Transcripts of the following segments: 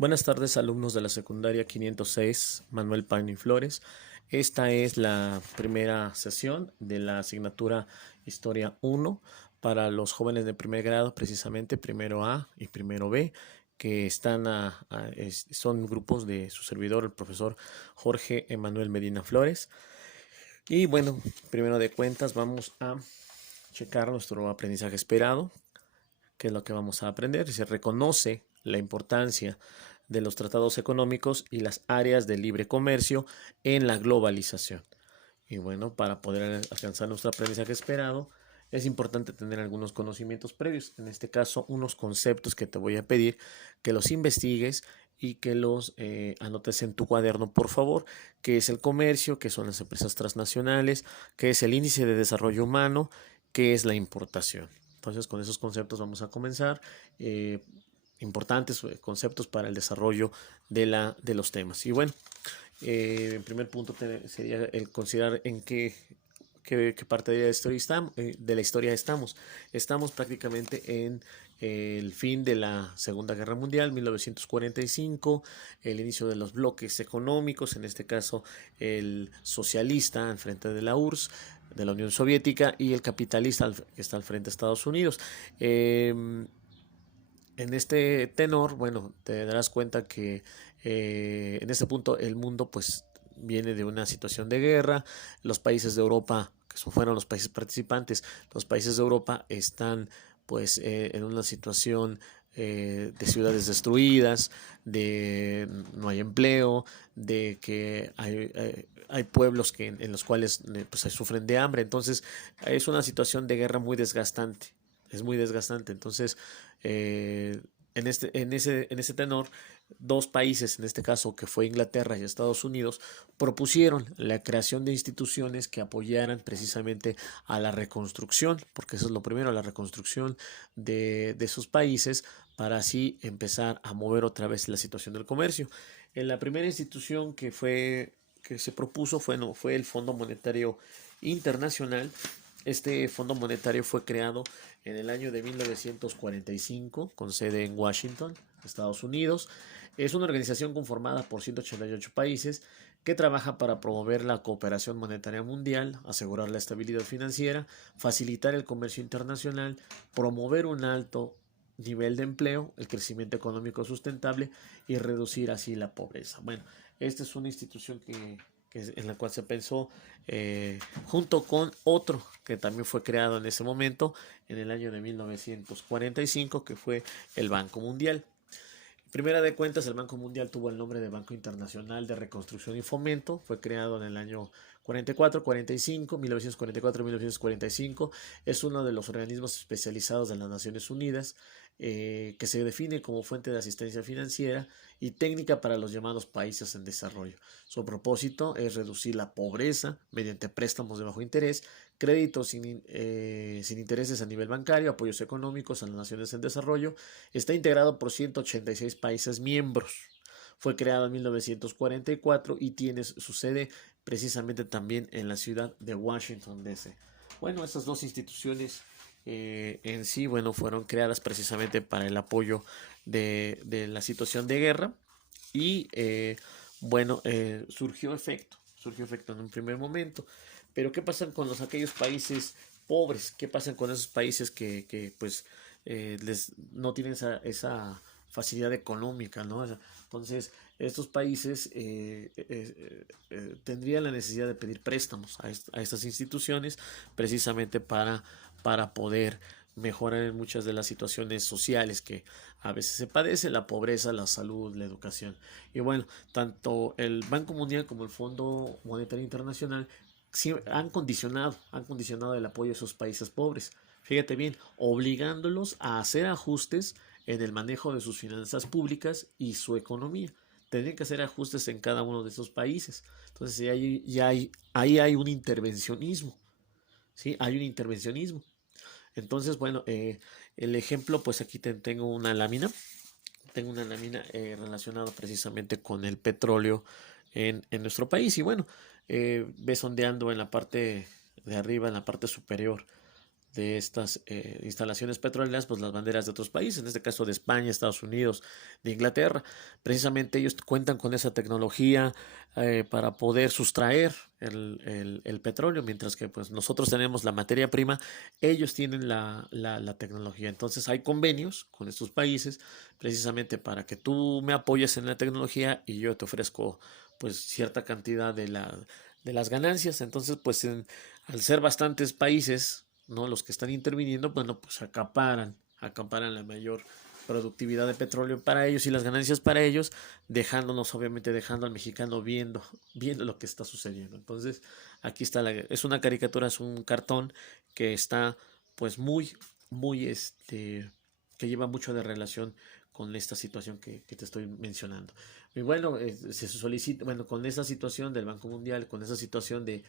Buenas tardes, alumnos de la secundaria 506 Manuel Paine Flores. Esta es la primera sesión de la asignatura Historia 1 para los jóvenes de primer grado, precisamente primero A y primero B, que son grupos de su servidor, el profesor Jorge Emanuel Medina Flores. Y bueno, primero de cuentas vamos a checar nuestro aprendizaje esperado, que es lo que vamos a aprender. Se reconoce la importancia de los tratados económicos y las áreas de libre comercio en la globalización. Y bueno, para poder alcanzar nuestro aprendizaje esperado, es importante tener algunos conocimientos previos. En este caso, unos conceptos que te voy a pedir que los investigues y que los anotes en tu cuaderno, por favor. ¿Qué es el comercio? ¿Qué son las empresas transnacionales? ¿Qué es el índice de desarrollo humano? ¿Qué es la importación? Entonces, con esos conceptos vamos a comenzar. Importantes conceptos para el desarrollo de los temas. Y bueno, el primer punto sería el considerar en qué parte de la historia estamos. Estamos prácticamente en el fin de la Segunda Guerra Mundial, 1945, el inicio de los bloques económicos, en este caso el socialista al frente de la URSS, de la Unión Soviética, y el capitalista que está al frente de Estados Unidos. En este tenor, bueno, te darás cuenta que en este punto el mundo pues viene de una situación de guerra. Los países de Europa, que fueron los países participantes, los países de Europa están pues en una situación de ciudades destruidas, de no hay empleo, de que hay pueblos en los cuales pues sufren de hambre. Entonces es una situación de guerra muy desgastante. Es muy desgastante. Entonces, en ese tenor, dos países, en este caso que fue Inglaterra y Estados Unidos, propusieron la creación de instituciones que apoyaran precisamente a la reconstrucción, porque eso es lo primero, la reconstrucción de esos países, para así empezar a mover otra vez la situación del comercio. En la primera institución que se propuso fue el Fondo Monetario Internacional. Este Fondo Monetario fue creado en el año de 1945 con sede en Washington, Estados Unidos. Es una organización conformada por 188 países que trabaja para promover la cooperación monetaria mundial, asegurar la estabilidad financiera, facilitar el comercio internacional, promover un alto nivel de empleo, el crecimiento económico sustentable y reducir así la pobreza. Bueno, esta es una institución en la cual se pensó junto con otro que también fue creado en ese momento, en el año de 1945, que fue el Banco Mundial. Primera de cuentas, el Banco Mundial tuvo el nombre de Banco Internacional de Reconstrucción y Fomento. Fue creado en el año 44, 45, 1944, 1945. Es uno de los organismos especializados de las Naciones Unidas que se define como fuente de asistencia financiera y técnica para los llamados países en desarrollo. Su propósito es reducir la pobreza mediante préstamos de bajo interés, créditos sin intereses a nivel bancario, apoyos económicos a las naciones en desarrollo. Está integrado por 186 países miembros. Fue creado en 1944 y tiene su sede precisamente también en la ciudad de Washington, D.C. Bueno, estas dos instituciones en sí, bueno, fueron creadas precisamente para el apoyo de la situación de guerra y bueno, surgió efecto en un primer momento. Pero ¿qué pasa con aquellos países pobres? ¿Qué pasa con esos países que pues no tienen esa facilidad económica, ¿no? Entonces, estos países tendrían la necesidad de pedir préstamos a estas instituciones precisamente para poder mejorar en muchas de las situaciones sociales que a veces se padece, la pobreza, la salud, la educación. Y bueno, tanto el Banco Mundial como el Fondo Monetario Internacional sí, han condicionado el apoyo a esos países pobres. Fíjate bien, obligándolos a hacer ajustes en el manejo de sus finanzas públicas y su economía. Tienen que hacer ajustes en cada uno de esos países. Entonces, ahí hay un intervencionismo. ¿Sí? Hay un intervencionismo. Entonces, bueno, el ejemplo, pues aquí tengo una lámina. Tengo una lámina relacionada precisamente con el petróleo en nuestro país. Y bueno, ves ondeando en la parte de arriba, en la parte superior de estas instalaciones petroleras, pues las banderas de otros países, en este caso de España, Estados Unidos, de Inglaterra. Precisamente ellos cuentan con esa tecnología para poder sustraer el petróleo, mientras que pues nosotros tenemos la materia prima, ellos tienen la tecnología. Entonces hay convenios con estos países precisamente para que tú me apoyes en la tecnología y yo te ofrezco pues cierta cantidad de las ganancias. Entonces pues al ser bastantes países, ¿no?, los que están interviniendo, bueno, pues acaparan la mayor productividad de petróleo para ellos y las ganancias para ellos, dejándonos, obviamente, dejando al mexicano viendo lo que está sucediendo. Entonces, aquí está, es una caricatura, es un cartón que está, pues, que lleva mucho de relación con esta situación que te estoy mencionando. Y bueno, se solicita, bueno, con esa situación del Banco Mundial, con esa situación de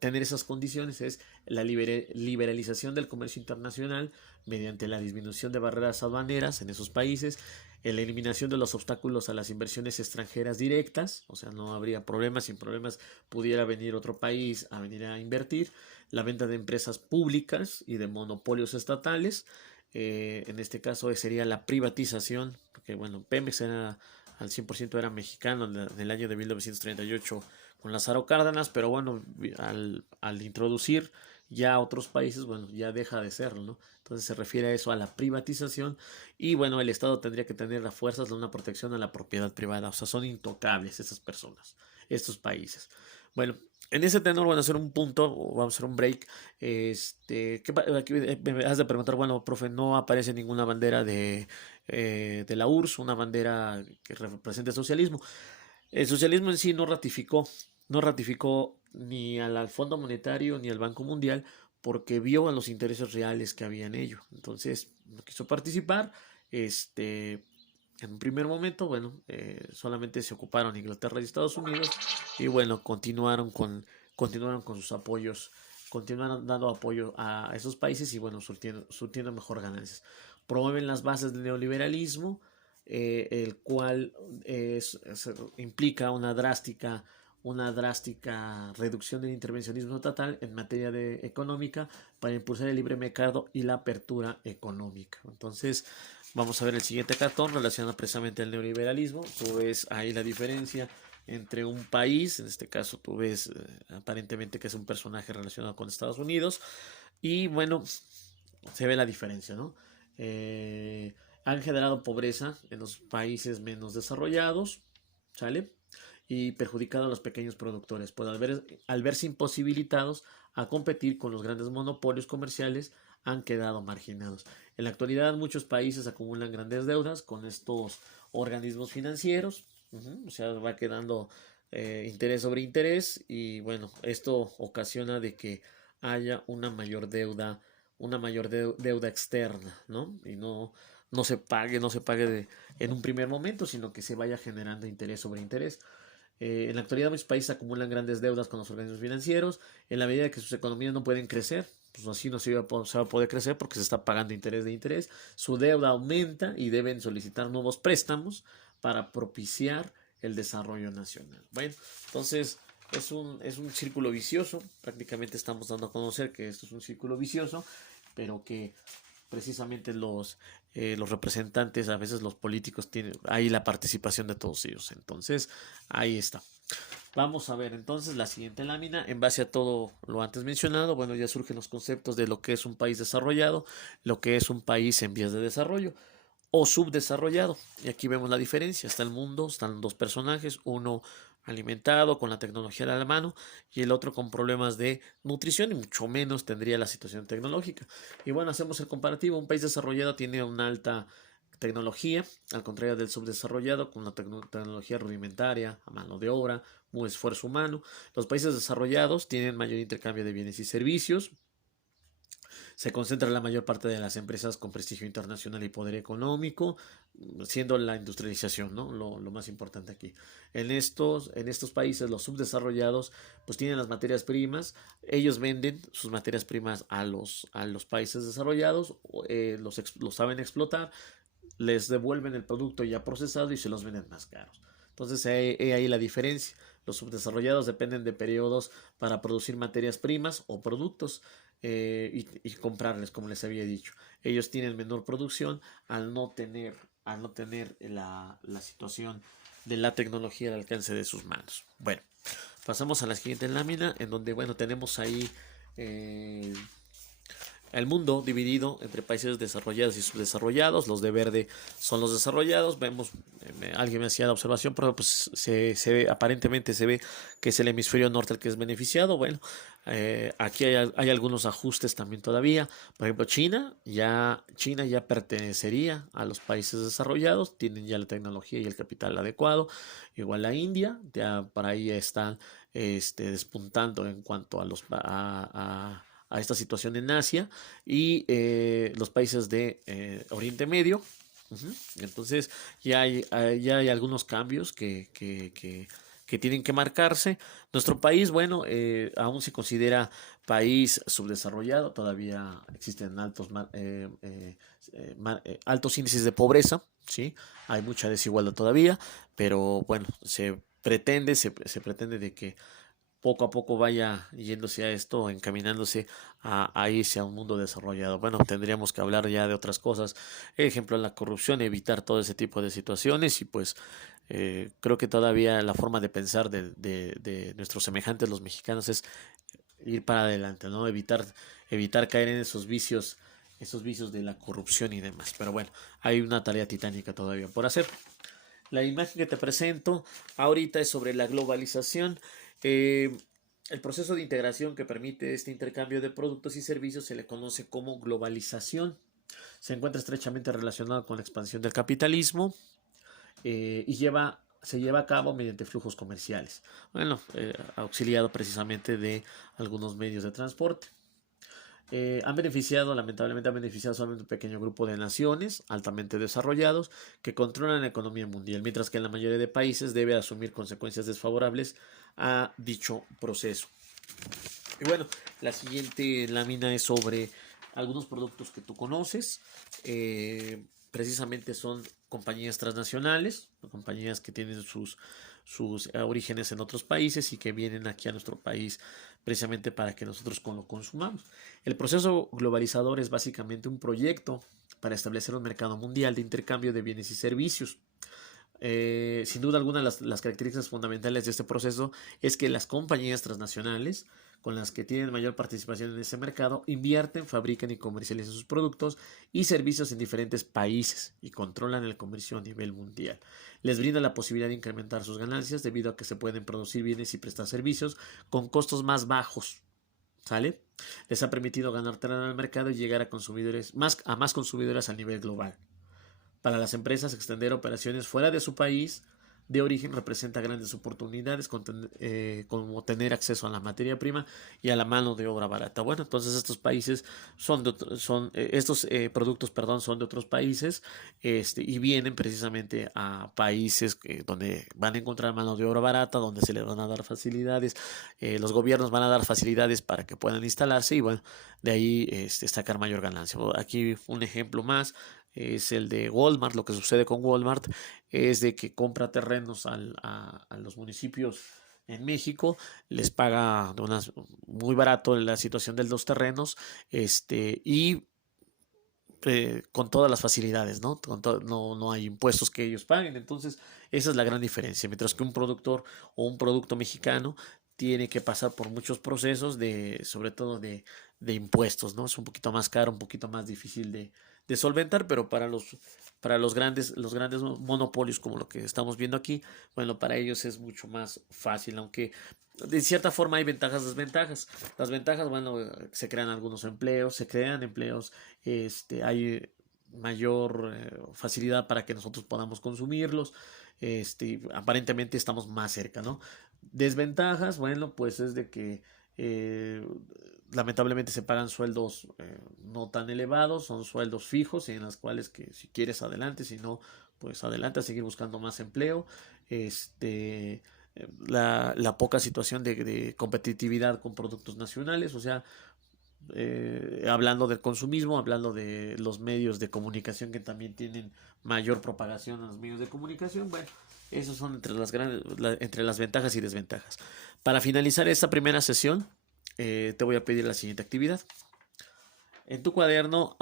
tener esas condiciones, es la liberalización del comercio internacional mediante la disminución de barreras aduaneras en esos países, la eliminación de los obstáculos a las inversiones extranjeras directas, o sea, no habría problemas, sin problemas pudiera venir otro país a venir a invertir, la venta de empresas públicas y de monopolios estatales, en este caso sería la privatización, porque bueno, Pemex era al 100% era mexicano en el año de 1938 con Lázaro Cárdenas, pero bueno, al introducir ya a otros países, bueno, ya deja de serlo, ¿no? Entonces se refiere a eso, a la privatización, y bueno, el Estado tendría que tener a fuerzas de una protección a la propiedad privada, o sea, son intocables esas personas, estos países. Bueno, en ese tenor, bueno, a hacer un punto, vamos a hacer un break. Aquí me has de preguntar, bueno, profe, no aparece ninguna bandera de la URSS, una bandera que represente el socialismo. El socialismo en sí no ratificó ni al Fondo Monetario ni al Banco Mundial porque vio a los intereses reales que había en ello. Entonces, no quiso participar. En un primer momento, bueno, solamente se ocuparon Inglaterra y Estados Unidos y bueno, continuaron con sus apoyos, continuaron dando apoyo a esos países y bueno, surtiendo mejor ganancias. Promueven las bases del neoliberalismo, el cual implica una drástica reducción del intervencionismo estatal en materia económica para impulsar el libre mercado y la apertura económica. Entonces, vamos a ver el siguiente cartón relacionado precisamente al neoliberalismo. Tú ves ahí la diferencia entre un país, en este caso tú ves aparentemente que es un personaje relacionado con Estados Unidos, y bueno, se ve la diferencia, ¿no? Han generado pobreza en los países menos desarrollados, ¿sale? Y perjudicado a los pequeños productores, pues al verse imposibilitados a competir con los grandes monopolios comerciales, han quedado marginados. En la actualidad muchos países acumulan grandes deudas con estos organismos financieros, o sea, va quedando interés sobre interés y bueno, esto ocasiona de que haya una mayor deuda externa, ¿no? Y no se pague en un primer momento, sino que se vaya generando interés sobre interés. En la actualidad muchos países acumulan grandes deudas con los organismos financieros. En la medida que sus economías no pueden crecer, pues así no se va a poder crecer porque se está pagando interés de interés. Su deuda aumenta y deben solicitar nuevos préstamos para propiciar el desarrollo nacional. Bueno, entonces es un círculo vicioso. Prácticamente estamos dando a conocer que esto es un círculo vicioso, pero que precisamente los representantes, a veces los políticos, tienen ahí la participación de todos ellos. Entonces, ahí está. Vamos a ver entonces la siguiente lámina. En base a todo lo antes mencionado, bueno, ya surgen los conceptos de lo que es un país desarrollado, lo que es un país en vías de desarrollo o subdesarrollado. Y aquí vemos la diferencia. Está el mundo, están dos personajes, uno alimentado con la tecnología a la mano y el otro con problemas de nutrición y mucho menos tendría la situación tecnológica. Y bueno, hacemos el comparativo. Un país desarrollado tiene una alta tecnología, al contrario del subdesarrollado, con una tecnología rudimentaria, a mano de obra, un esfuerzo humano. Los países desarrollados tienen mayor intercambio de bienes y servicios. Se concentra la mayor parte de las empresas con prestigio internacional y poder económico, siendo la industrialización, ¿no? Lo más importante aquí. En estos países, los subdesarrollados, pues tienen las materias primas, ellos venden sus materias primas a los países desarrollados, los saben explotar, les devuelven el producto ya procesado y se los venden más caros. Entonces, ahí la diferencia. Los subdesarrollados dependen de periodos para producir materias primas o productos y comprarles, como les había dicho. Ellos tienen menor producción al no tener la situación de la tecnología al alcance de sus manos. Bueno, pasamos a la siguiente lámina, en donde, bueno, tenemos ahí eh, el mundo dividido entre países desarrollados y subdesarrollados. Los de verde son los desarrollados. Vemos, alguien me hacía la observación, pero pues se ve, aparentemente se ve que es el hemisferio norte el que es beneficiado. Bueno, aquí hay algunos ajustes también todavía. Por ejemplo, China ya pertenecería a los países desarrollados, tienen ya la tecnología y el capital adecuado. Igual la India, ya para ahí están despuntando en cuanto a a esta situación en Asia y los países de Oriente Medio. Entonces ya hay algunos cambios que tienen que marcarse. Nuestro país, bueno, aún se considera país subdesarrollado, todavía existen altos índices de pobreza, ¿sí? Hay mucha desigualdad todavía, pero bueno, se pretende de que poco a poco vaya yéndose a esto, encaminándose a irse a un mundo desarrollado. Bueno, tendríamos que hablar ya de otras cosas, ejemplo, la corrupción, evitar todo ese tipo de situaciones y pues creo que todavía la forma de pensar de nuestros semejantes, los mexicanos, es ir para adelante, ¿no? Evitar caer en esos vicios de la corrupción y demás. Pero bueno, hay una tarea titánica todavía por hacer. La imagen que te presento ahorita es sobre la globalización. Eh, el proceso de integración que permite este intercambio de productos y servicios se le conoce como globalización. Se encuentra estrechamente relacionado con la expansión del capitalismo y se lleva a cabo mediante flujos comerciales. Bueno, auxiliado precisamente de algunos medios de transporte. Lamentablemente han beneficiado solamente un pequeño grupo de naciones altamente desarrollados que controlan la economía mundial, mientras que en la mayoría de países debe asumir consecuencias desfavorables a dicho proceso. Y bueno, la siguiente lámina es sobre algunos productos que tú conoces. Precisamente son compañías transnacionales, compañías que tienen sus orígenes en otros países y que vienen aquí a nuestro país precisamente para que nosotros lo consumamos. El proceso globalizador es básicamente un proyecto para establecer un mercado mundial de intercambio de bienes y servicios. Sin duda alguna, las características fundamentales de este proceso es que las compañías transnacionales con las que tienen mayor participación en ese mercado invierten, fabrican y comercializan sus productos y servicios en diferentes países y controlan el comercio a nivel mundial. Les brinda la posibilidad de incrementar sus ganancias debido a que se pueden producir bienes y prestar servicios con costos más bajos. ¿Sale? Les ha permitido ganar terreno en el mercado y llegar a más consumidores a nivel global. Para las empresas, extender operaciones fuera de su país de origen representa grandes oportunidades como tener acceso a la materia prima y a la mano de obra barata. Bueno, entonces estos países estos productos, perdón, son de otros países y vienen precisamente a países donde van a encontrar mano de obra barata, donde se les van a dar facilidades, los gobiernos van a dar facilidades para que puedan instalarse y bueno, de ahí sacar mayor ganancia. Aquí un ejemplo más es el de Walmart. Lo que sucede con Walmart es de que compra terrenos a los municipios en México, les paga muy barato la situación de los terrenos y con todas las facilidades, ¿no? No hay impuestos que ellos paguen, entonces esa es la gran diferencia, mientras que un productor o un producto mexicano tiene que pasar por muchos procesos sobre todo de impuestos, ¿no? Es un poquito más caro, un poquito más difícil de solventar, pero para los grandes monopolios como lo que estamos viendo aquí, bueno, para ellos es mucho más fácil, aunque de cierta forma hay ventajas, desventajas. Las ventajas, bueno, se crean algunos empleos, hay mayor facilidad para que nosotros podamos consumirlos, aparentemente estamos más cerca, ¿no? Desventajas, bueno, pues es de que lamentablemente se pagan sueldos no tan elevados, son sueldos fijos en las cuales que si quieres adelante, si no, pues adelante a seguir buscando más empleo. La poca situación de competitividad con productos nacionales, o sea, hablando del consumismo, hablando de los medios de comunicación que también tienen mayor propagación en los medios de comunicación, bueno, Esos son entre las ventajas y desventajas. Para finalizar esta primera sesión, te voy a pedir la siguiente actividad. En tu cuaderno,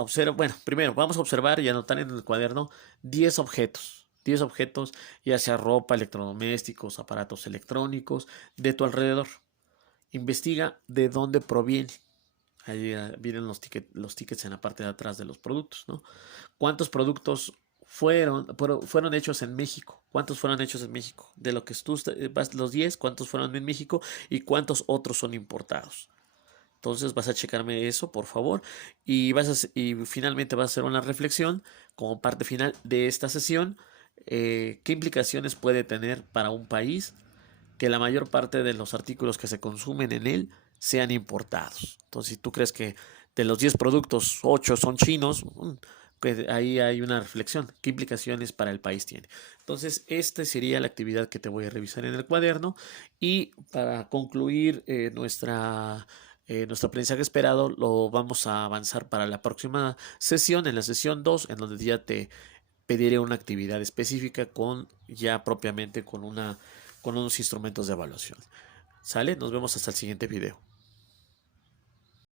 primero vamos a observar y anotar en el cuaderno 10 objetos. 10 objetos, ya sea ropa, electrodomésticos, aparatos electrónicos, de tu alrededor. Investiga de dónde proviene. Ahí vienen los tickets en la parte de atrás de los productos, ¿no? ¿Cuántos productos fueron hechos en México? ¿Cuántos fueron hechos en México? De lo que tú los 10, ¿cuántos fueron en México y cuántos otros son importados? Entonces vas a checarme eso, por favor, y finalmente vas a hacer una reflexión como parte final de esta sesión. ¿Qué implicaciones puede tener para un país que la mayor parte de los artículos que se consumen en él sean importados? Entonces, si tú crees que de los 10 productos, 8 son chinos, que ahí hay una reflexión. ¿Qué implicaciones para el país tiene? Entonces, esta sería la actividad que te voy a revisar en el cuaderno. Y para concluir nuestro aprendizaje esperado, lo vamos a avanzar para la próxima sesión, en la sesión 2, en donde ya te pediré una actividad específica ya propiamente con unos instrumentos de evaluación. ¿Sale? Nos vemos hasta el siguiente video.